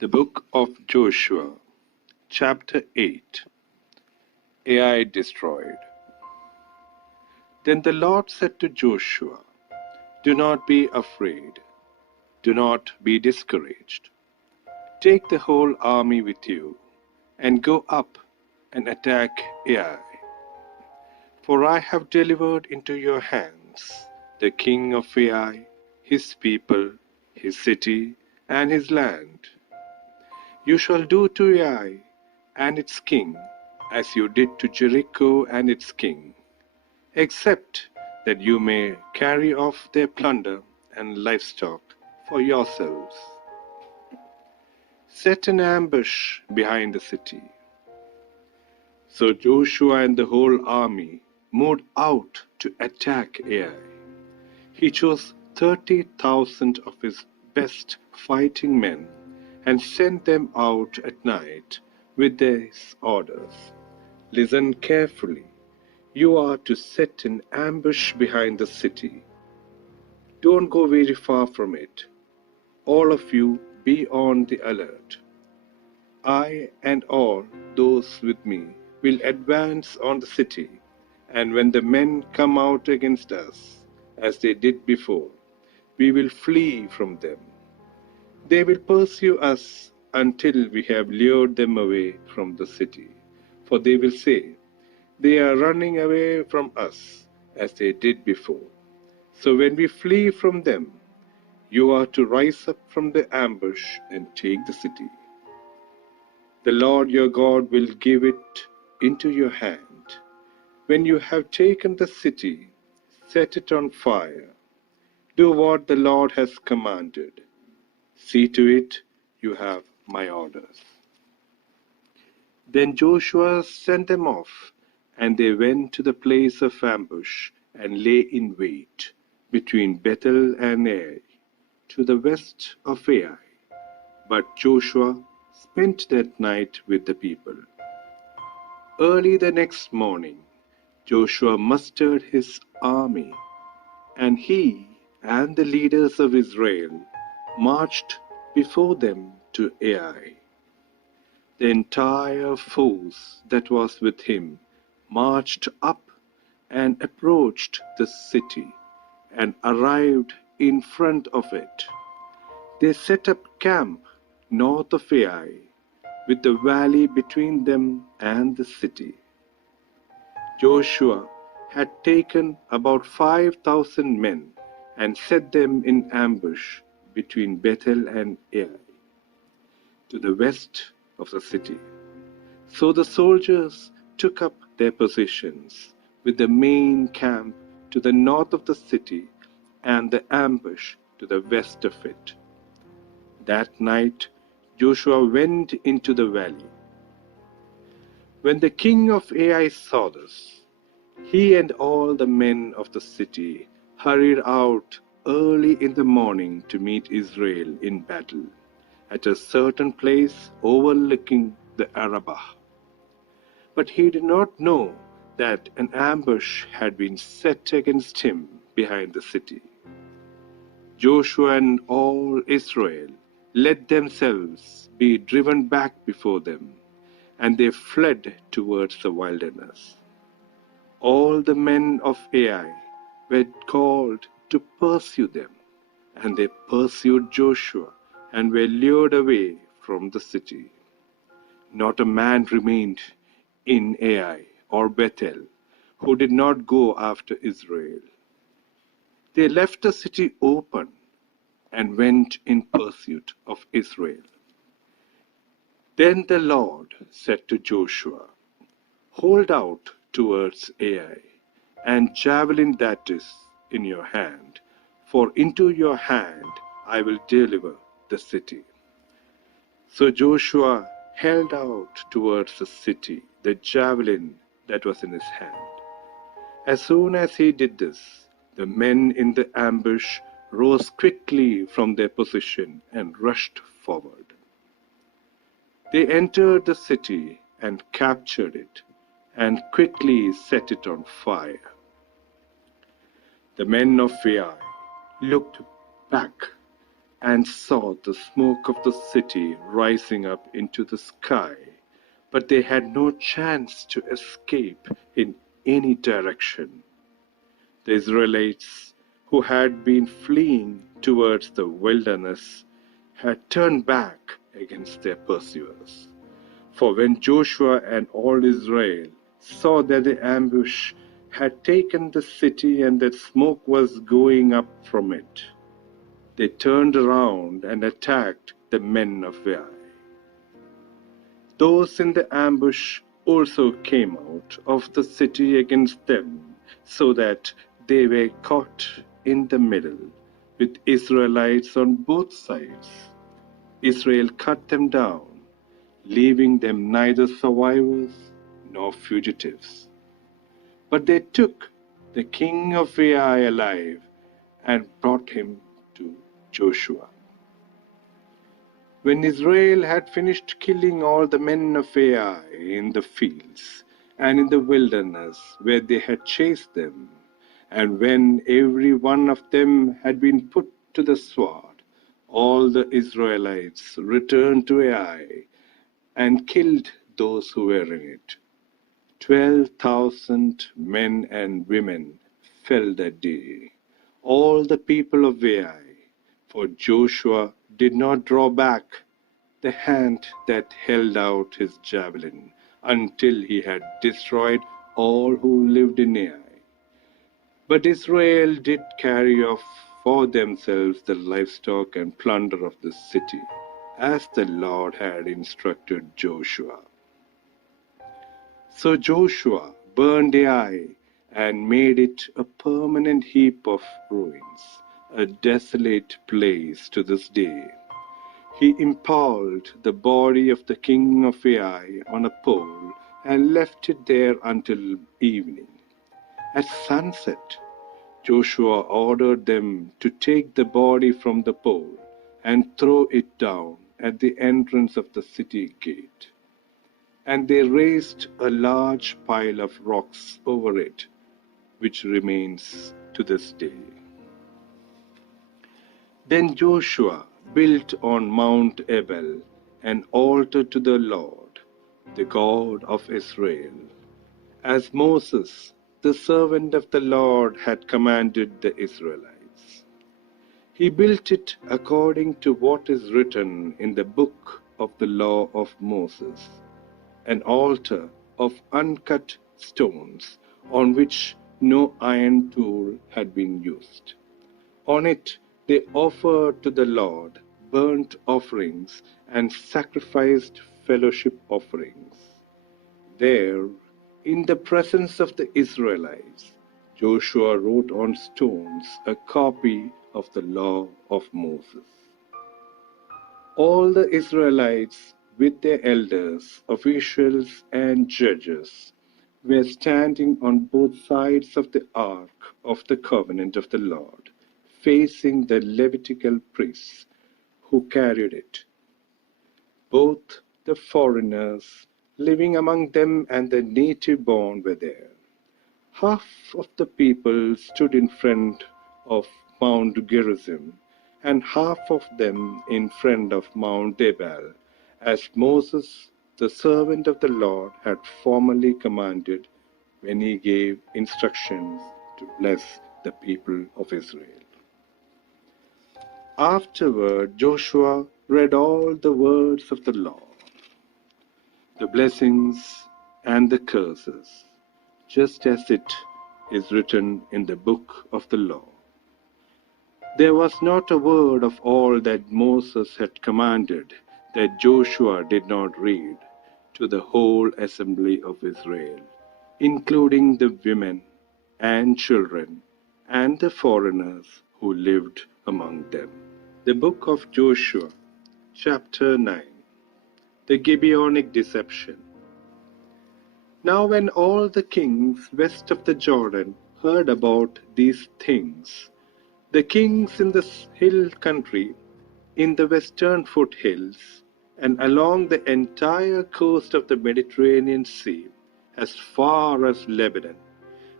The Book of Joshua, Chapter 8. Ai destroyed. Then the Lord said to Joshua, "Do not be afraid, do not be discouraged. Take the whole army with you, and go up and attack Ai. For I have delivered into your hands the king of Ai, his people, his city, and his land. You shall do to Ai and its king as you did to Jericho and its king, except that you may carry off their plunder and livestock for yourselves. Set an ambush behind the city." So Joshua and the whole army moved out to attack Ai. He chose 30,000 of his best fighting men and sent them out at night with these orders: "Listen carefully. You are to set an ambush behind the city. Don't go very far from it. All of you be on the alert. I and all those with me will advance on the city, and when the men come out against us, as they did before, we will flee from them. They will pursue us until we have lured them away from the city, for they will say, 'They are running away from us,' as they did before. So when we flee from them, you are to rise up from the ambush and take the city. The Lord your God will give it into your hand. When you have taken the city, set it on fire. Do what the Lord has commanded. See to it you have my orders." Then Joshua sent them off, and they went to the place of ambush and lay in wait between Bethel and Ai, to the west of Ai. But Joshua spent that night with the people. Early the next morning, Joshua mustered his army, and he and the leaders of Israel marched before them to Ai. The entire force that was with him marched up and approached the city and arrived in front of it. They set up camp north of Ai, with the valley between them and the city. Joshua had taken about 5,000 men and set them in ambush between Bethel and Ai, to the west of the city. So the soldiers took up their positions, with the main camp to the north of the city and the ambush to the west of it. That night Joshua went into the valley. When the king of Ai saw this, he and all the men of the city hurried out early in the morning to meet Israel in battle at a certain place overlooking the Arabah. But he did not know that an ambush had been set against him behind the city. Joshua and all Israel let themselves be driven back before them, and they fled towards the wilderness. All the men of Ai were called to pursue them, and they pursued Joshua and were lured away from the city. Not a man remained in Ai or Bethel who did not go after Israel. They left the city open and went in pursuit of Israel. Then the Lord said to Joshua, "Hold out towards Ai, and javelin that is in your hand, for into your hand I will deliver the city." So Joshua held out towards the city the javelin that was in his hand. As soon as he did this, the men in the ambush rose quickly from their position and rushed forward. They entered the city and captured it, and quickly set it on fire. The men of Ai looked back and saw the smoke of the city rising up into the sky, but they had no chance to escape in any direction. The Israelites, who had been fleeing towards the wilderness, had turned back against their pursuers. For when Joshua and all Israel saw that the ambush had taken the city and that smoke was going up from it, they turned around and attacked the men of Ai. Those in the ambush also came out of the city against them, so that they were caught in the middle, with Israelites on both sides. Israel cut them down, leaving them neither survivors nor fugitives. But they took the king of Ai alive and brought him to Joshua. When Israel had finished killing all the men of Ai in the fields and in the wilderness where they had chased them, and when every one of them had been put to the sword, all the Israelites returned to Ai and killed those who were in it. 12,000 men and women fell that day, all the people of Ai, for Joshua did not draw back the hand that held out his javelin until he had destroyed all who lived in Ai. But Israel did carry off for themselves the livestock and plunder of the city, as the Lord had instructed Joshua. So Joshua burned Ai and made it a permanent heap of ruins, a desolate place to this day. He impaled the body of the king of Ai on a pole and left it there until evening. At sunset, Joshua ordered them to take the body from the pole and throw it down at the entrance of the city gate. And they raised a large pile of rocks over it, which remains to this day. Then Joshua built on Mount Ebal an altar to the Lord, the God of Israel, as Moses, the servant of the Lord, had commanded the Israelites. He built it according to what is written in the book of the law of Moses, an altar of uncut stones on which no iron tool had been used. On it they offered to the Lord burnt offerings and sacrificed fellowship offerings. There, in the presence of the Israelites, Joshua wrote on stones a copy of the law of Moses. All the Israelites, with their elders, officials, and judges, were standing on both sides of the ark of the covenant of the Lord, facing the Levitical priests who carried it. Both the foreigners living among them and the native born were there. Half of the people stood in front of Mount Gerizim, and half of them in front of Mount Ebal, as Moses, the servant of the Lord, had formerly commanded when he gave instructions to bless the people of Israel. Afterward, Joshua read all the words of the law, the blessings and the curses, just as it is written in the book of the law. There was not a word of all that Moses had commanded that Joshua did not read to the whole assembly of Israel, including the women and children and the foreigners who lived among them. The book of Joshua, chapter 9. The Gibeonic Deception. Now when all the kings west of the Jordan heard about these things, the kings in the hill country, in the western foothills, and along the entire coast of the Mediterranean Sea, as far as Lebanon,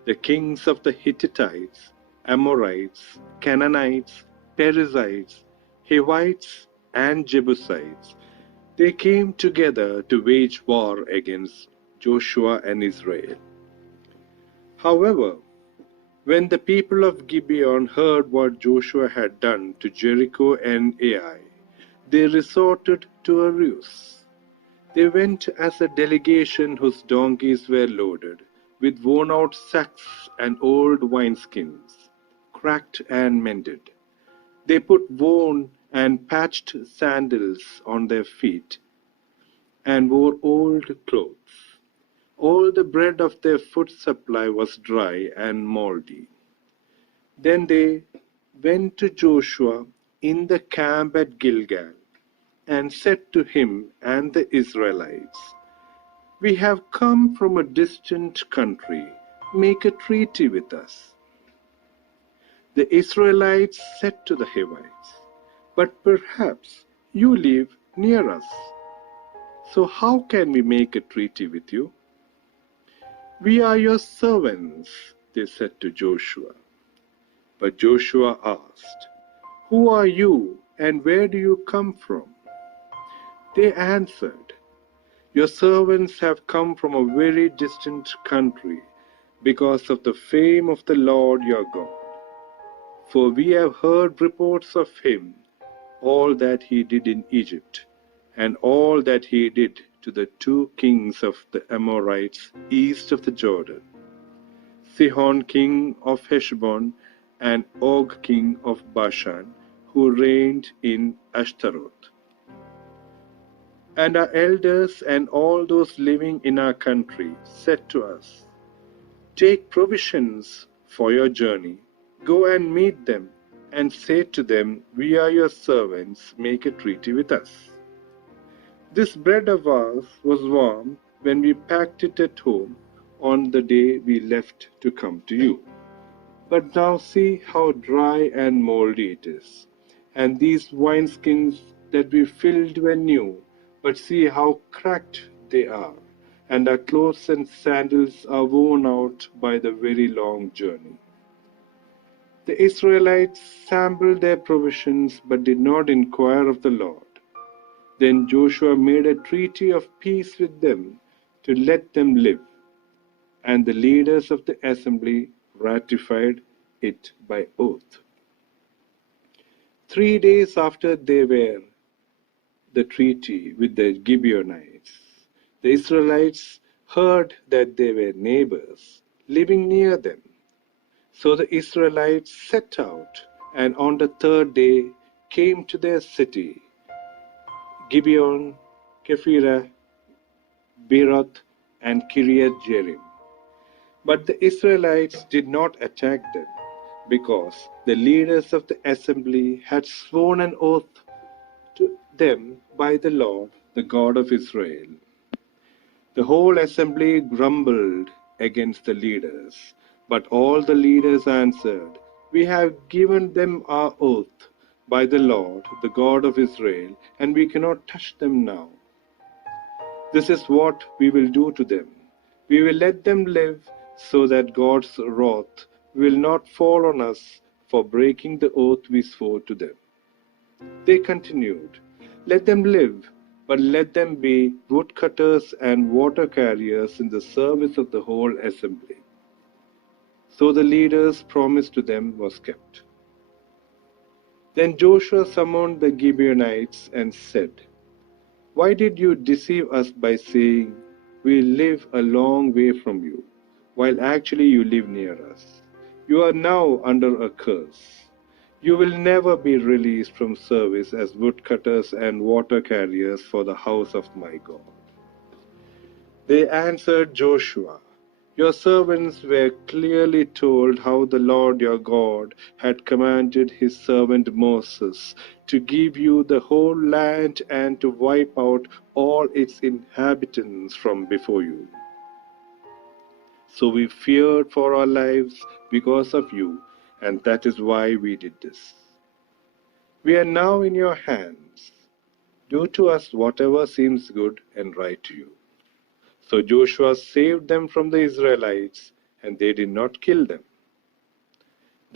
the kings of the Hittites, Amorites, Canaanites, Perizzites, Hivites, and Jebusites. They came together to wage war against Joshua and Israel. However, when the people of Gibeon heard what Joshua had done to Jericho and Ai, they resorted to a ruse. They went as a delegation whose donkeys were loaded with worn-out sacks and old wineskins, cracked and mended. They put worn and patched sandals on their feet and wore old clothes. All the bread of their food supply was dry and moldy. Then they went to Joshua in the camp at Gilgal and said to him and the Israelites, "We have come from a distant country. Make a treaty with us." The Israelites said to the Hivites, "But perhaps you live near us. So how can we make a treaty with you?" "We are your servants," they said to Joshua. But Joshua asked, "Who are you and where do you come from?" They answered, "Your servants have come from a very distant country because of the fame of the Lord your God. For we have heard reports of him, all that he did in Egypt, and all that he did to the two kings of the Amorites east of the Jordan, Sihon king of Heshbon and Og king of Bashan, who reigned in Ashtaroth. And our elders and all those living in our country said to us, 'Take provisions for your journey, go and meet them, and say to them, We are your servants, make a treaty with us.' This bread of ours was warm when we packed it at home on the day we left to come to you. But now see how dry and moldy it is. And these wineskins that we filled were new, but see how cracked they are, and our clothes and sandals are worn out by the very long journey." The Israelites sampled their provisions, but did not inquire of the Lord. Then Joshua made a treaty of peace with them to let them live, and the leaders of the assembly ratified it by oath. 3 days after they were the treaty with the Gibeonites, the Israelites heard that they were neighbors living near them. So the Israelites set out, and on the third day came to their city, Gibeon, Kephirah, Beeroth, and Kiriath Jearim. But the Israelites did not attack them, because the leaders of the assembly had sworn an oath to them by the Lord, the God of Israel. The whole assembly grumbled against the leaders, but all the leaders answered, "We have given them our oath by the Lord, the God of Israel, and we cannot touch them now. This is what we will do to them. We will let them live so that God's wrath will not fall on us for breaking the oath we swore to them." They continued, "Let them live, but let them be woodcutters and water carriers in the service of the whole assembly." So the leaders' promise to them was kept. Then Joshua summoned the Gibeonites and said, "Why did you deceive us by saying, 'We live a long way from you,' while actually you live near us? You are now under a curse. You will never be released from service as woodcutters and water carriers for the house of my God." They answered Joshua, "Your servants were clearly told how the Lord your God had commanded his servant Moses to give you the whole land and to wipe out all its inhabitants from before you. So we feared for our lives because of you, and that is why we did this. We are now in your hands. Do to us whatever seems good and right to you." So Joshua saved them from the Israelites, and they did not kill them.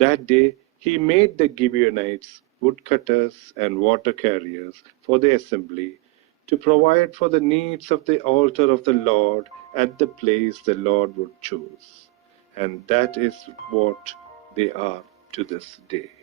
That day he made the Gibeonites woodcutters, and water carriers for the assembly, to provide for the needs of the altar of the Lord at the place the Lord would choose. And that is what they are to this day.